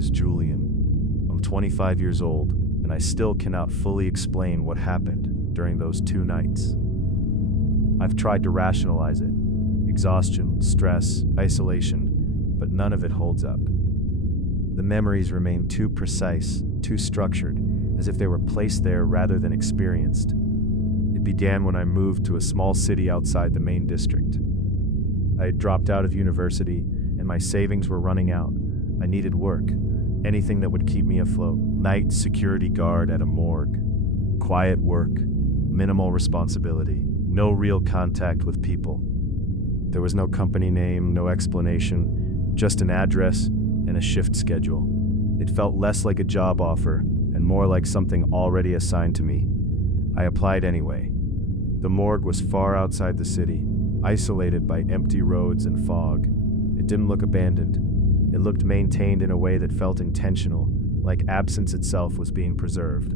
is Julian. I'm 25 years old, and I still cannot fully explain what happened during those 2 nights. I've tried to rationalize it. Exhaustion, stress, isolation, but none of it holds up. The memories remain too precise, too structured, as if they were placed there rather than experienced. It began when I moved to a small city outside the main district. I had dropped out of university, and my savings were running out. I needed work, anything that would keep me afloat. Night security guard at a morgue. Quiet work, minimal responsibility, no real contact with people. There was no company name, no explanation, just an address and a shift schedule. It felt less like a job offer and more like something already assigned to me. I applied anyway. The morgue was far outside the city, isolated by empty roads and fog. It didn't look abandoned. It looked maintained in a way that felt intentional, like absence itself was being preserved.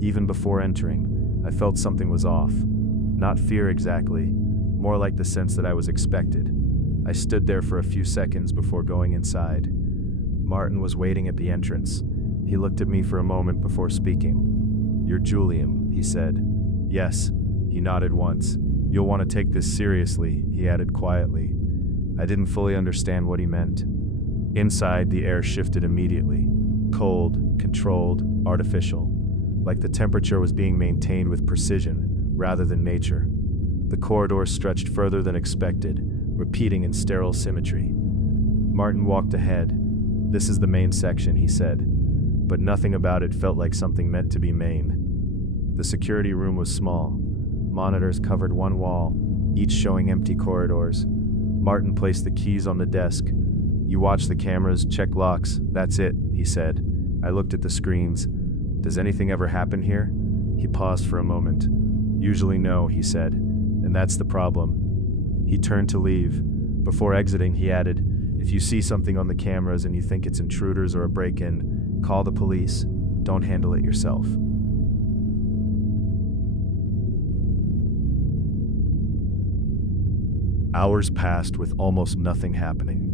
Even before entering, I felt something was off. Not fear exactly, more like the sense that I was expected. I stood there for a few seconds before going inside. Martin was waiting at the entrance. He looked at me for a moment before speaking. "You're Julian," he said. "Yes," he nodded once. "You'll want to take this seriously," he added quietly. I didn't fully understand what he meant. Inside, the air shifted immediately. Cold, controlled, artificial. Like the temperature was being maintained with precision, rather than nature. The corridor stretched further than expected, repeating in sterile symmetry. Martin walked ahead. "This is the main section," he said. But nothing about it felt like something meant to be main. The security room was small. Monitors covered one wall, each showing empty corridors. Martin placed the keys on the desk. "You watch the cameras, check locks, that's it," he said. I looked at the screens. "Does anything ever happen here?" He paused for a moment. "Usually no," he said, "and that's the problem." He turned to leave. Before exiting, he added, "If you see something on the cameras and you think it's intruders or a break-in, call the police. Don't handle it yourself." Hours passed with almost nothing happening.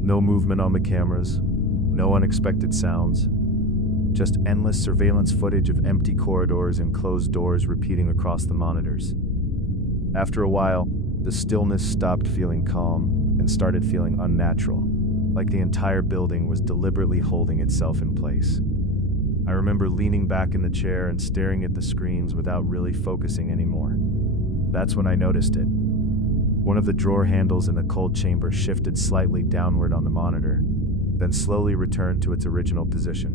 No movement on the cameras, no unexpected sounds, just endless surveillance footage of empty corridors and closed doors repeating across the monitors. After a while, the stillness stopped feeling calm and started feeling unnatural, like the entire building was deliberately holding itself in place. I remember leaning back in the chair and staring at the screens without really focusing anymore. That's when I noticed it. One of the drawer handles in the cold chamber shifted slightly downward on the monitor, then slowly returned to its original position.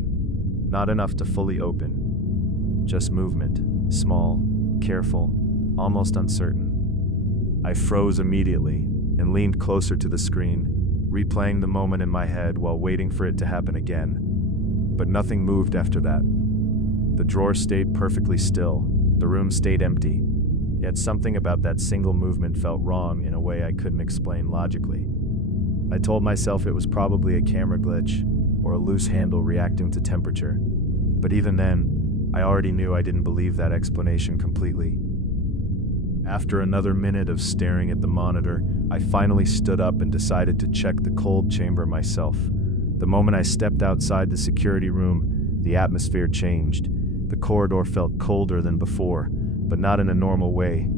Not enough to fully open. Just movement, small, careful, almost uncertain. I froze immediately and leaned closer to the screen, replaying the moment in my head while waiting for it to happen again. But nothing moved after that. The drawer stayed perfectly still. The room stayed empty. Yet something about that single movement felt wrong in a way I couldn't explain logically. I told myself it was probably a camera glitch or a loose handle reacting to temperature. But even then, I already knew I didn't believe that explanation completely. After another minute of staring at the monitor, I finally stood up and decided to check the cold chamber myself. The moment I stepped outside the security room, the atmosphere changed. The corridor felt colder than before, but not in a normal way.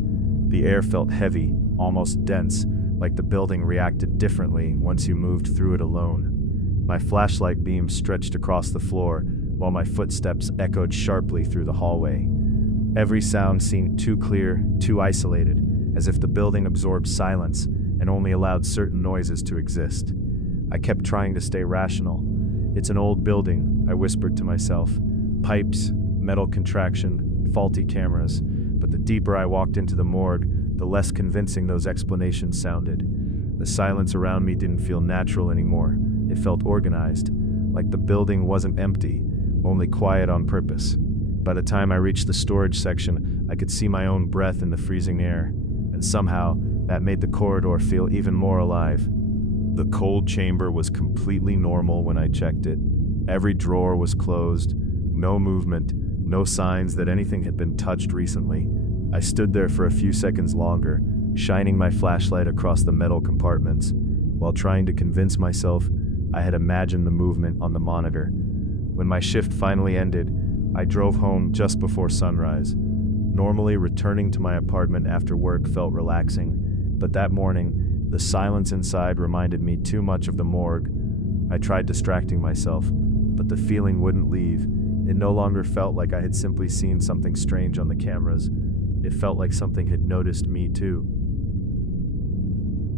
The air felt heavy, almost dense, like the building reacted differently once you moved through it alone. My flashlight beam stretched across the floor, while my footsteps echoed sharply through the hallway. Every sound seemed too clear, too isolated, as if the building absorbed silence and only allowed certain noises to exist. I kept trying to stay rational. "It's an old building," I whispered to myself. "Pipes, metal contraction, faulty cameras." But the deeper I walked into the morgue, the less convincing those explanations sounded. The silence around me didn't feel natural anymore. It felt organized, like the building wasn't empty, only quiet on purpose. By the time I reached the storage section, I could see my own breath in the freezing air, and somehow that made the corridor feel even more alive. The cold chamber was completely normal when I checked it. Every drawer was closed, no movement, no signs that anything had been touched recently. I stood there for a few seconds longer, shining my flashlight across the metal compartments, while trying to convince myself I had imagined the movement on the monitor. When my shift finally ended, I drove home just before sunrise. Normally, returning to my apartment after work felt relaxing, but that morning, the silence inside reminded me too much of the morgue. I tried distracting myself, but the feeling wouldn't leave. It no longer felt like I had simply seen something strange on the cameras. It felt like something had noticed me too.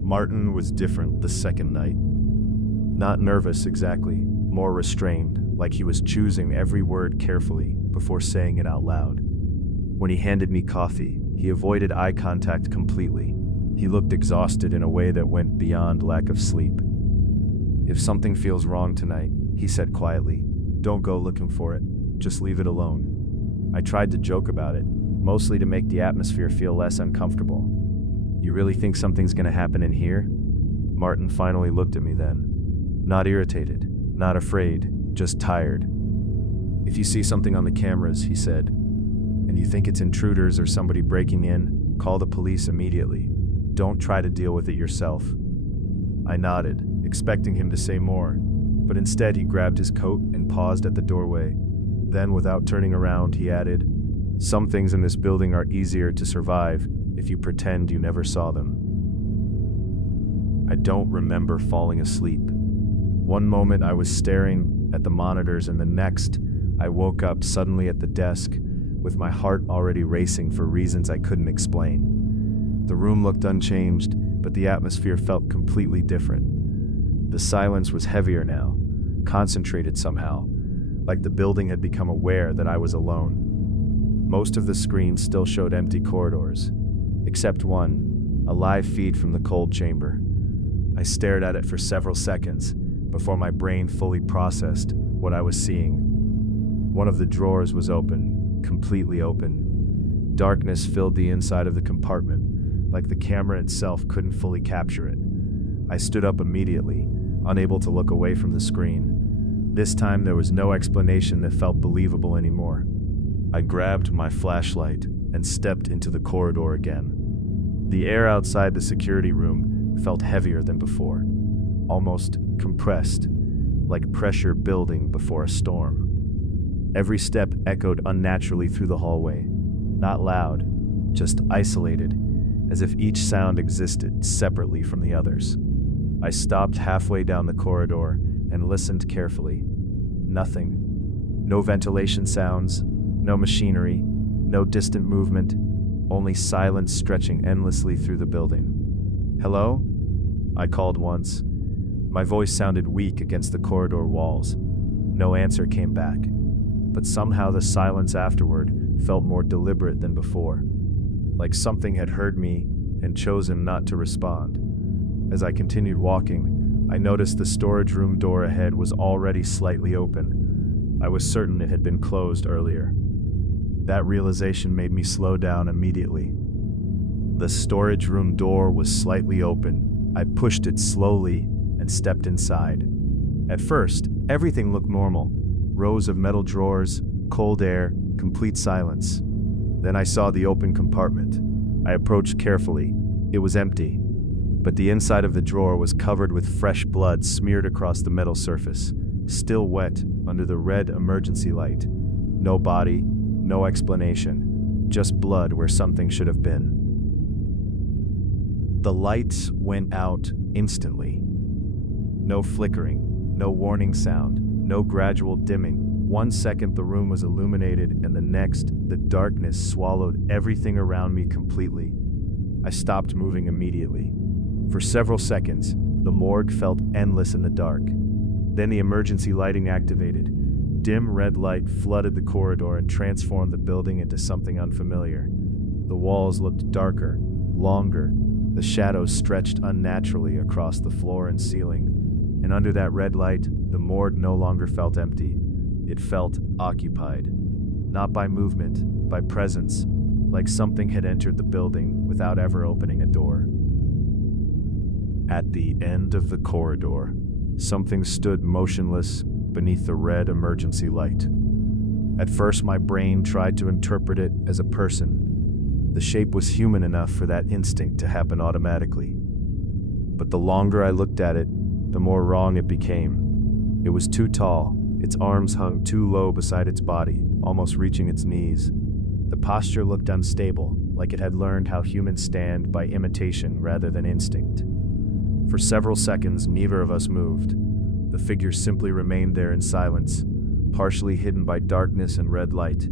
Martin was different the second night. Not nervous exactly, more restrained, like he was choosing every word carefully before saying it out loud. When he handed me coffee, he avoided eye contact completely. He looked exhausted in a way that went beyond lack of sleep. "If something feels wrong tonight," he said quietly, "don't go looking for it. Just leave it alone." I tried to joke about it, mostly to make the atmosphere feel less uncomfortable. "You really think something's gonna happen in here?" Martin finally looked at me then. Not irritated, not afraid, just tired. "If you see something on the cameras," he said, "and you think it's intruders or somebody breaking in, call the police immediately. Don't try to deal with it yourself." I nodded, expecting him to say more, but instead he grabbed his coat and paused at the doorway. Then, without turning around, he added, "Some things in this building are easier to survive if you pretend you never saw them." I don't remember falling asleep. One moment I was staring at the monitors, and the next, I woke up suddenly at the desk, with my heart already racing for reasons I couldn't explain. The room looked unchanged, but the atmosphere felt completely different. The silence was heavier now, concentrated somehow, like the building had become aware that I was alone. Most of the screens still showed empty corridors, except one, a live feed from the cold chamber. I stared at it for several seconds before my brain fully processed what I was seeing. One of the drawers was open, completely open. Darkness filled the inside of the compartment, like the camera itself couldn't fully capture it. I stood up immediately, unable to look away from the screen. This time there was no explanation that felt believable anymore. I grabbed my flashlight and stepped into the corridor again. The air outside the security room felt heavier than before, almost compressed, like pressure building before a storm. Every step echoed unnaturally through the hallway, not loud, just isolated, as if each sound existed separately from the others. I stopped halfway down the corridor and listened carefully. Nothing. No ventilation sounds, no machinery, no distant movement, only silence stretching endlessly through the building. "Hello?" I called once. My voice sounded weak against the corridor walls. No answer came back, but somehow the silence afterward felt more deliberate than before, like something had heard me and chosen not to respond. As I continued walking, I noticed the storage room door ahead was already slightly open. I was certain it had been closed earlier. That realization made me slow down immediately. The storage room door was slightly open. I pushed it slowly and stepped inside. At first, everything looked normal. Rows of metal drawers, cold air, complete silence. Then I saw the open compartment. I approached carefully. It was empty, but the inside of the drawer was covered with fresh blood smeared across the metal surface, still wet under the red emergency light. No body, no explanation, just blood where something should have been. The lights went out instantly. No flickering, no warning sound, no gradual dimming. 1 second the room was illuminated, and the next, the darkness swallowed everything around me completely. I stopped moving immediately. For several seconds, the morgue felt endless in the dark. Then the emergency lighting activated. Dim red light flooded the corridor and transformed the building into something unfamiliar. The walls looked darker, longer. The shadows stretched unnaturally across the floor and ceiling. And under that red light, the morgue no longer felt empty. It felt occupied. Not by movement, by presence, like something had entered the building without ever opening a door. At the end of the corridor, something stood motionless beneath the red emergency light. At first, my brain tried to interpret it as a person. The shape was human enough for that instinct to happen automatically. But the longer I looked at it, the more wrong it became. It was too tall. Its arms hung too low beside its body, almost reaching its knees. The posture looked unstable, like it had learned how humans stand by imitation rather than instinct. For several seconds, neither of us moved. The figure simply remained there in silence, partially hidden by darkness and red light.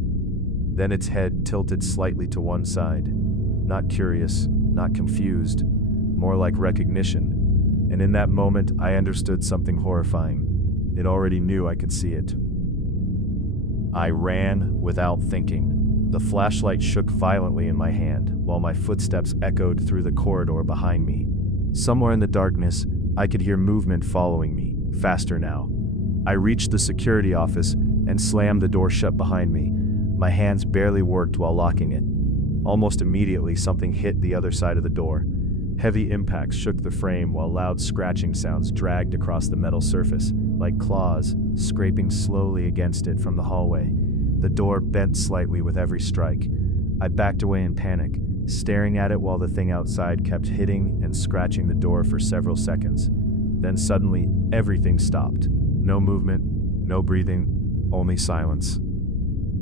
Then its head tilted slightly to one side. Not curious, not confused, more like recognition. And in that moment, I understood something horrifying. It already knew I could see it. I ran without thinking. The flashlight shook violently in my hand, while my footsteps echoed through the corridor behind me. Somewhere in the darkness, I could hear movement following me, faster now. I reached the security office and slammed the door shut behind me. My hands barely worked while locking it. Almost immediately, something hit the other side of the door. Heavy impacts shook the frame while loud scratching sounds dragged across the metal surface, like claws, scraping slowly against it from the hallway. The door bent slightly with every strike. I backed away in panic, staring at it while the thing outside kept hitting and scratching the door for several seconds. Then suddenly, everything stopped. No movement, no breathing, only silence.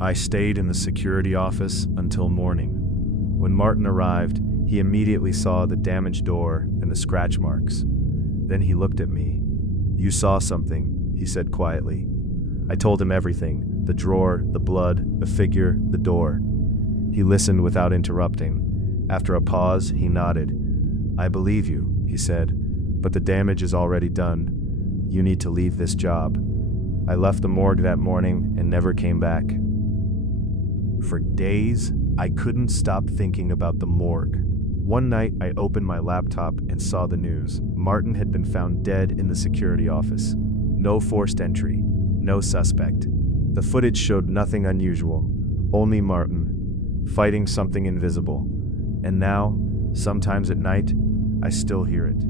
I stayed in the security office until morning. When Martin arrived, he immediately saw the damaged door and the scratch marks. Then he looked at me. "You saw something," he said quietly. I told him everything: the drawer, the blood, the figure, the door. He listened without interrupting. After a pause, he nodded. "I believe you," he said, "but the damage is already done. You need to leave this job." I left the morgue that morning and never came back. For days, I couldn't stop thinking about the morgue. One night, I opened my laptop and saw the news. Martin had been found dead in the security office. No forced entry, no suspect. The footage showed nothing unusual, only Martin, fighting something invisible. And now, sometimes at night, I still hear it.